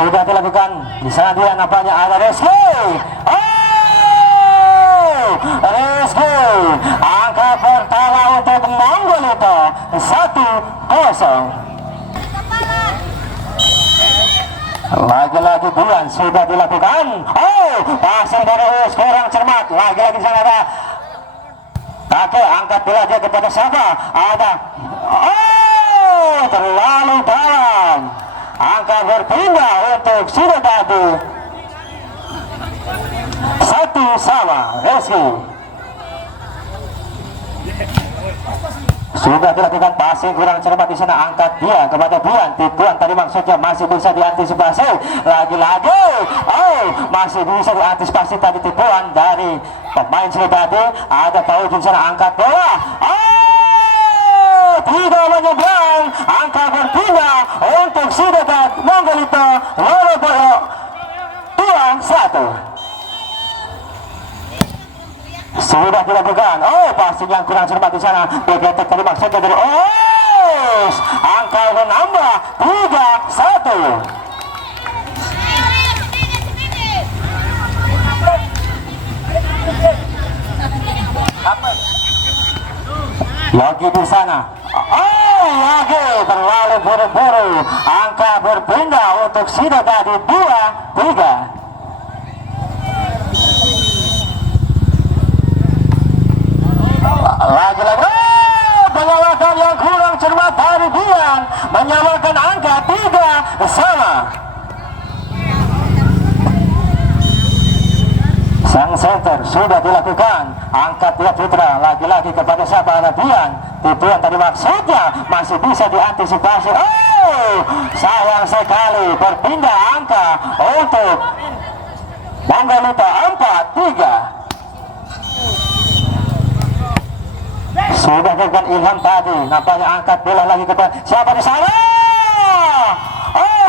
sudah dilakukan. Di sana dia nampaknya ada Rizky. Rizky, angka pertama untuk Monggolito 1-0. Lagi-lagi Dian sudah dilakukan. Passing dari Us kurang cermat. Lagi-lagi di sana ada Kakek, angkat bola dia kepada siapa? Ada. Terlalu dalam. Angka berpindah untuk Sidodadi. 1-1 Rizky. Sudah dilakukan passing kurang cermat di sana, angkat dia kepada Dian. Tipuan tadi maksudnya masih bisa diantisipasi. Lagi-lagi masih bisa diantisipasi tadi tipuan dari pemain Sidodadi. Ada Fauzin di sana, angkat bola. Tidak menyeberang, angka berpindah untuk Sidodadi Monggolito. Loroboyo 2-1. Sudah dilakukan. Passing yang kurang cermat di sana. Begitu tadi maksudnya dari angka menambah 3-1. Lagi di sana. Lagi terlalu buru-buru. Angka berpindah untuk Sidodadi 2-3. Lagi-lagi menyalakan yang kurang cermat dari Dian, menyalakan angka 3-3. Sang center sudah dilakukan, angkat dia Putra. Lagi-lagi kepada siapa? Ada Dian. Tipuan tadi maksudnya masih bisa diantisipasi. Sayang sekali berpindah angka untuk Monggolito 4-3. Sudah dengan Ilham tadi, nampaknya angkat bola lagi kepada siapa di sana?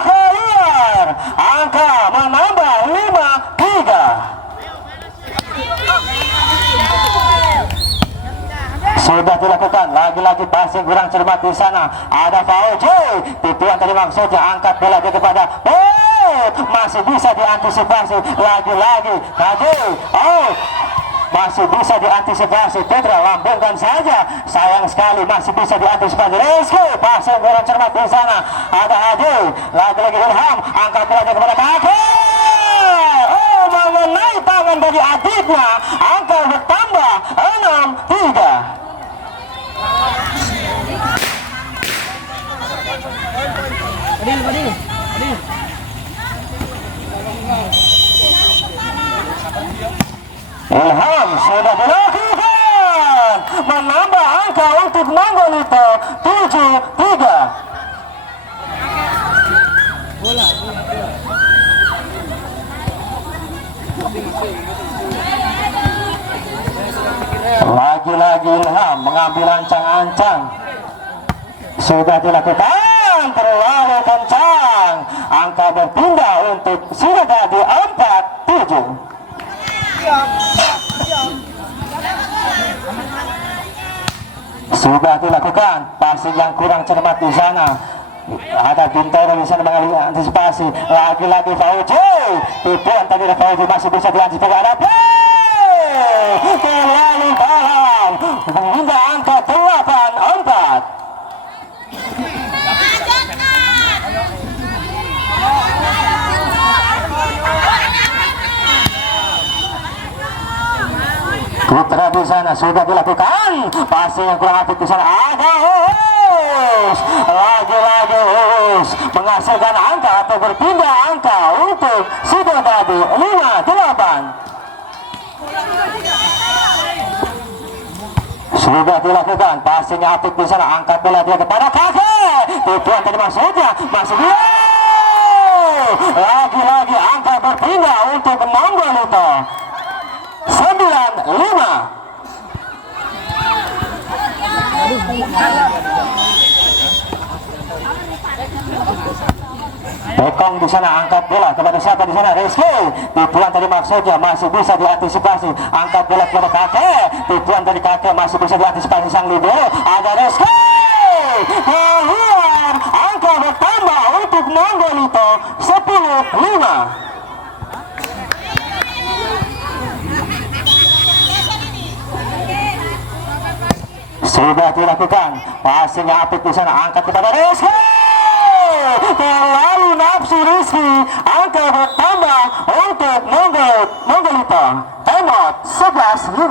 Khair, angka menambah 5-3. Sudah dilakukan, lagi-lagi passing kurang cermat di sana. Ada Fauji, tipuan tadi maksudnya angkat bola dia kepada masih bisa diantisipasi. Lagi-lagi tadi, masih bisa diantisipasi. Putra lambungkan saja, sayang sekali masih bisa diantisipasi. Rizky, passing kurang cermat di sana. Ada Hadi, lagi-lagi Ilham, angkat bola kepada Kakek. Mengenai tangan bagi adiknya, angka bertambah 6-3. Ilham sudah dilakukan, menambah angka untuk Monggolito 7-3. Lagi-lagi Ilham mengambil ancang-ancang. Sudah dilakukan, terlalu kencang. Angka berpindah untuk Sidodadi 4-7. Sudah dilakukan, passing yang kurang cermat di sana. Ada Bintoro di sana mengambil antisipasi. Lagi-lagi Fauji, tipuan tadi ada Fauji masih bisa diantisipasi. Ada terlalu dalam, hingga angka 8-4. Putra di sana sudah dilakukan, passing yang kurang apik di sana. Ada lagi-lagi menghasilkan angka atau berpindah angka untuk Sidodadi 5-8. Sudah dilakukan, passing yang apik di sana, angkat bola dia kepada Kakek. Tipuan tadi maksudnya masih dia. Lagi-lagi angka berpindah untuk Monggolito 9-5. Bekong di sana, angkat bola kepada siapa di sana? Rizky. Tipuan tadi maksudnya masih bisa diantisipasi. Angkat bola kepada Kakek. Tipuan dari Kakek masih bisa diantisipasi sang libero. Ada Rizky. Keluar. Angka bertambah untuk Monggolito 10-5. Sudah dilakukan passing yang apik di sana, angkat kepada Rizky, terlalu nafsu Rizky, angka bertambah untuk Monggolito. Timeout 11-5.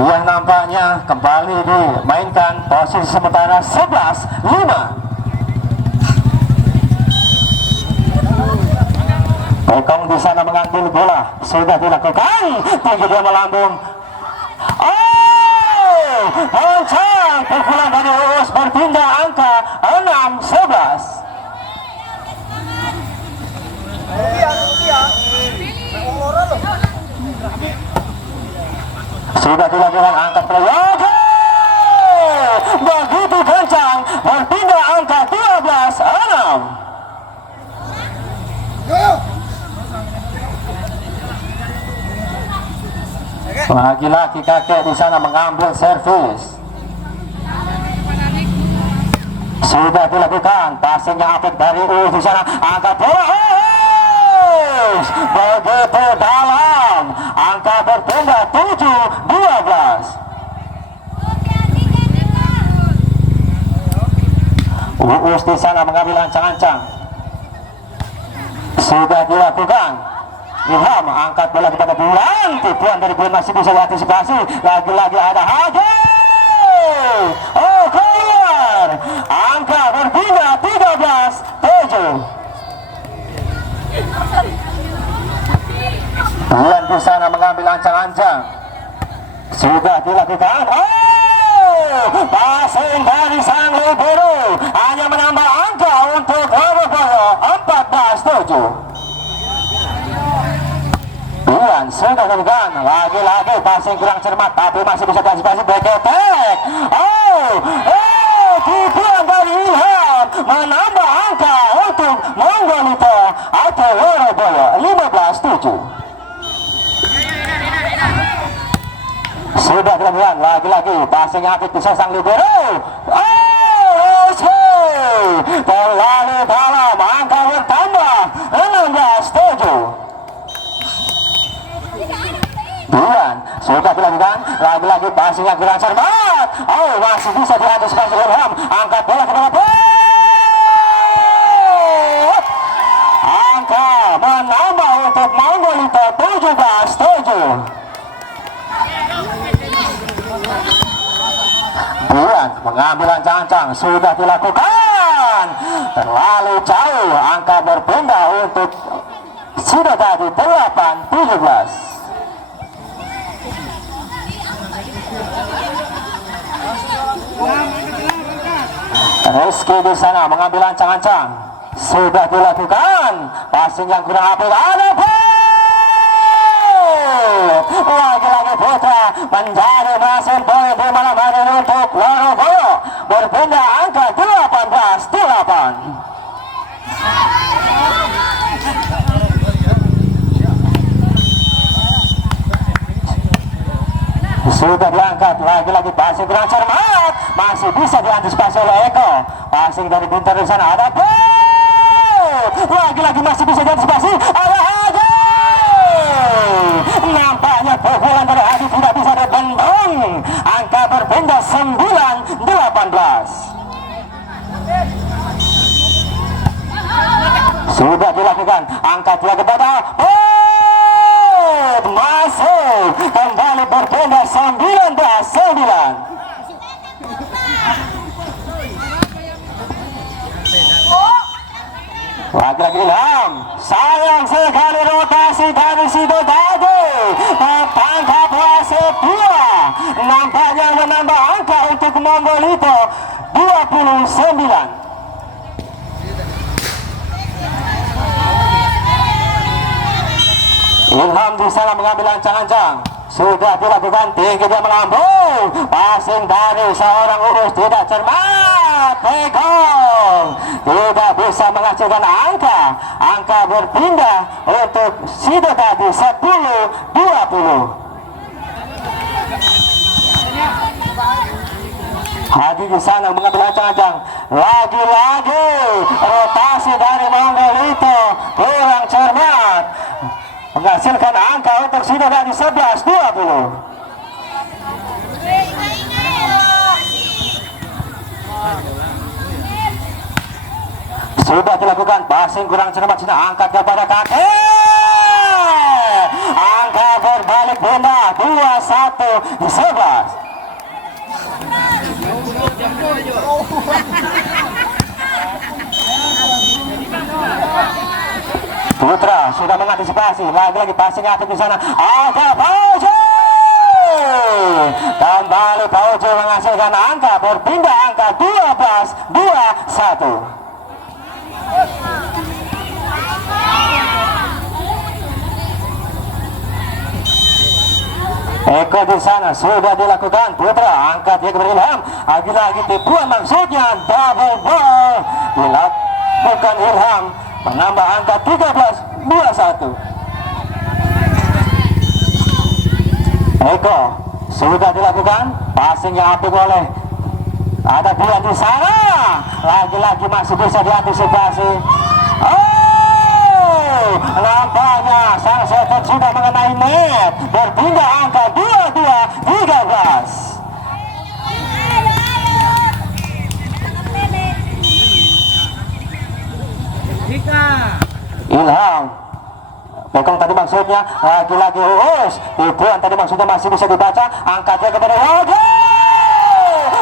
Yang nampaknya kembali dimainkan posisi sementara 11-5. Bekong di sana mengambil bola, sudah dilakukan, tinggi dia melambung. Oh, Hancang pukulan dari Uus berpindah, angka 6-11. Sudah dilakukan, angkat Prayogo, begitu kencang, berpindah, angka 12-6. Lagi-lagi kakek di sana mengambil servis. Sudah dilakukan passing yang apik dari Uus di sana, angkat bola, begitu dalam, angka berpindah 7-12. Uus di sana mengambil ancang-ancang. Sudah dilakukan. Ilham angkat bola kepada Bulan, tipuan dari Bulan masih bisa diantisipasi. Lagi-lagi ada Haji. Oh, keluar. Angka berpindah 13-7. Bulan di sana mengambil ancang-ancang. Sudah dilakukan. Oh, passing dari sang libero hanya menambah angka untuk Loroboyo 14-7. Bulan sudah dilakukan, lagi-lagi passing kurang cermat, tapi masih bisa diantisipasi. Beketek. Tipuan dari Ilham menambah angka untuk Monggolito atau Loroboyo 15-7. Sudah dilakukan, lagi-lagi passing yang aktif bisa sang libero. Terlalu dalam, angka bertambah 16-7. Bulan sudah dilakukan, lagi-lagi passing yang kurang cermat. Masih bisa diantisipasi Ilham, angkat bola kepada angka menambah untuk Monggolito 17-7. Bulan mengambil ancang-ancang, sudah dilakukan, terlalu jauh, angka berpindah untuk sudah tadi 8-17. Rizky di sana mengambil ancang-ancang, sudah dilakukan, passing yang kurang apik, ada lagi-lagi Putra menjadi masing poin di malam hari untuk Loroboyo, berpindah angka 18-8. Sudah diangkat, lagi-lagi passing kurang cermat, masih bisa diantisipasi oleh Eko. Passing dari Guntur di sana, ada lagi-lagi masih bisa diantisipasi, ada Haji. Nampaknya pukulan dari Haji tidak bisa dibendung, angka berpindah 9-18. Sudah dilakukan, angkat lagi kepada masuk, kembali berpindah 19-9. Lagi-lagi Ilham, sayang sekali rotasi dari situ tadi, tertangkap wasit 2, nampaknya menambah angka untuk Monggolito 29. Ilham di sana mengambil ancang-ancang, sudah dilakukan, tinggi dia melambung, passing dari seorang Urus tidak cermat. Bekong tidak bisa menghasilkan angka berpindah untuk Sido tadi 10-20. Hadi di sana mengambil ancang-ancang, lagi-lagi rotasi dari Monggolito kurang cermat, menghasilkan angka untuk Sido tadi 11-20. Sudah dilakukan passing kurang cermat, sudah angkat kepada kaki, angka berbalik benda 21-11. Putra sudah mengantisipasi, lagi-lagi passing aktif di sana, ada Paujo, kembali Paujo menghasilkan angka berpindah, angka 12-21. Eko di sana sudah dilakukan, Putra angkat dia kepada Ilham, lagi-lagi tipuan maksudnya double ball, dilakukan Ilham menambah angka 13-21. Eko sudah dilakukan, passing yang apik oleh ada dia di sana, lagi-lagi masih bisa diantisipasi. Nampaknya sang setter sudah mengenai net, berpindah angka 22-13. Ilham Bekong tadi maksudnya, lagi-lagi Uus, tipuan tadi maksudnya masih bisa dibaca, angkatnya kepada Wage,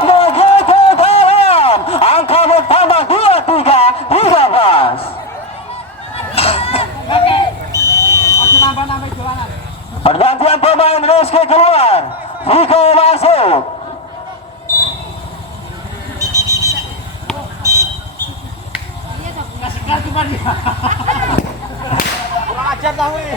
begitu dalam, angka bertambah 23-13. Pergantian pemain, Rizky keluar, Viko masuk. Kurang ajar tahu ini.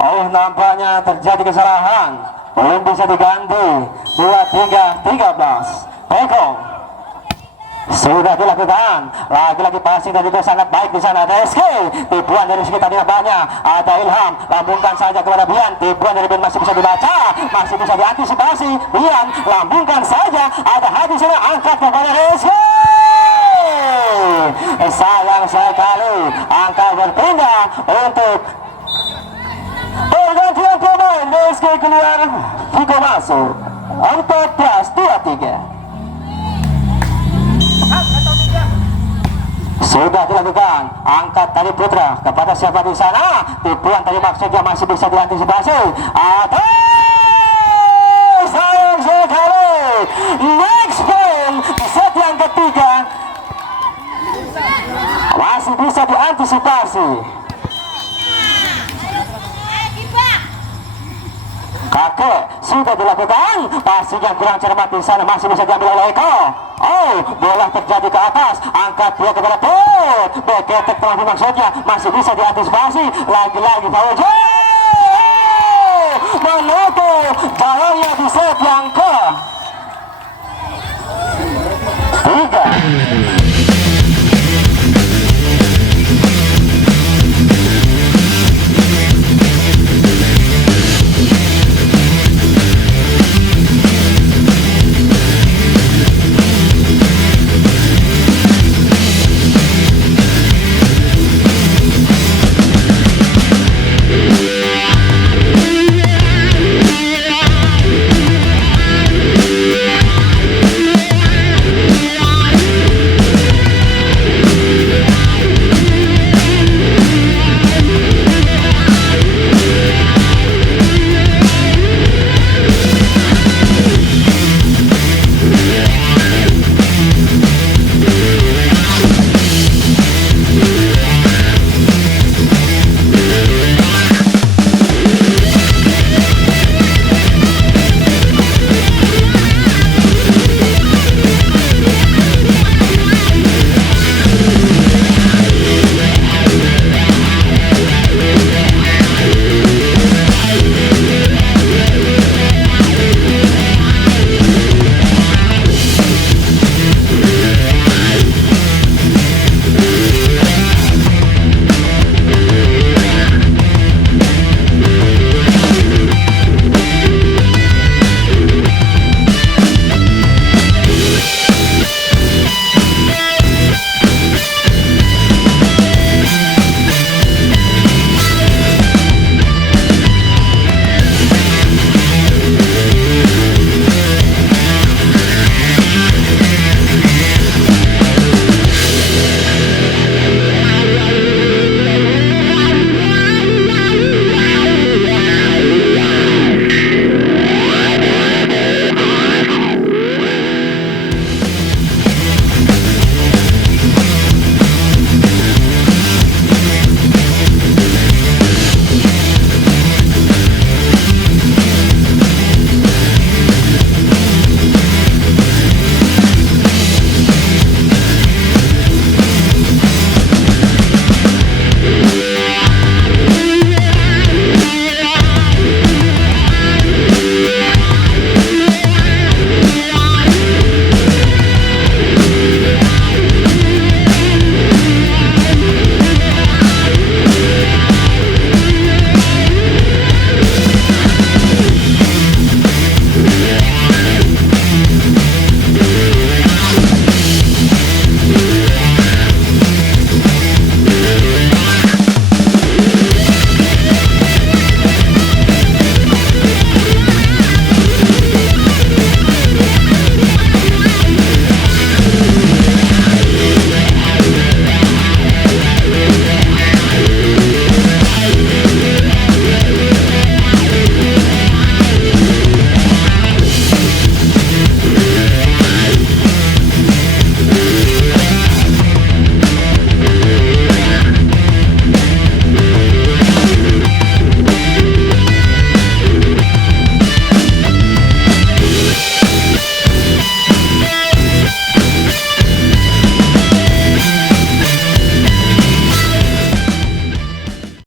Oh, nampaknya terjadi kesalahan, belum bisa diganti. 23-13. Bekong sudah dilakukan, lagi-lagi passing dan juga sangat baik di sana. Ada SK, tipuan dari Rizky tadi banyak, ada Ilham, lambungkan saja kepada Bian, tipuan dari Bian masih bisa dibaca, masih bisa diantisipasi. Bian lambungkan saja, ada Hadi sana, angkat kepada Rizky. Sayang sekali, angka berpindah untuk pergantian pemain. Rizky keluar, Viko masuk. 14-23. Sudah dilakukan, angkat tadi Putra kepada siapa di sana, tipuan tadi maksudnya masih bisa diantisipasi. Ada sayang sekali, next point di set yang ketiga masih bisa diantisipasi. Kakek sudah dilakukan, passing yang kurang cermat di sana masih bisa diambil oleh Eko. Oh, bola terjadi ke atas, angkat dia kepada Put, beketek telah maksudnya masih bisa diantisipasi. Lagi-lagi Fauzi menutup bahaya di set yang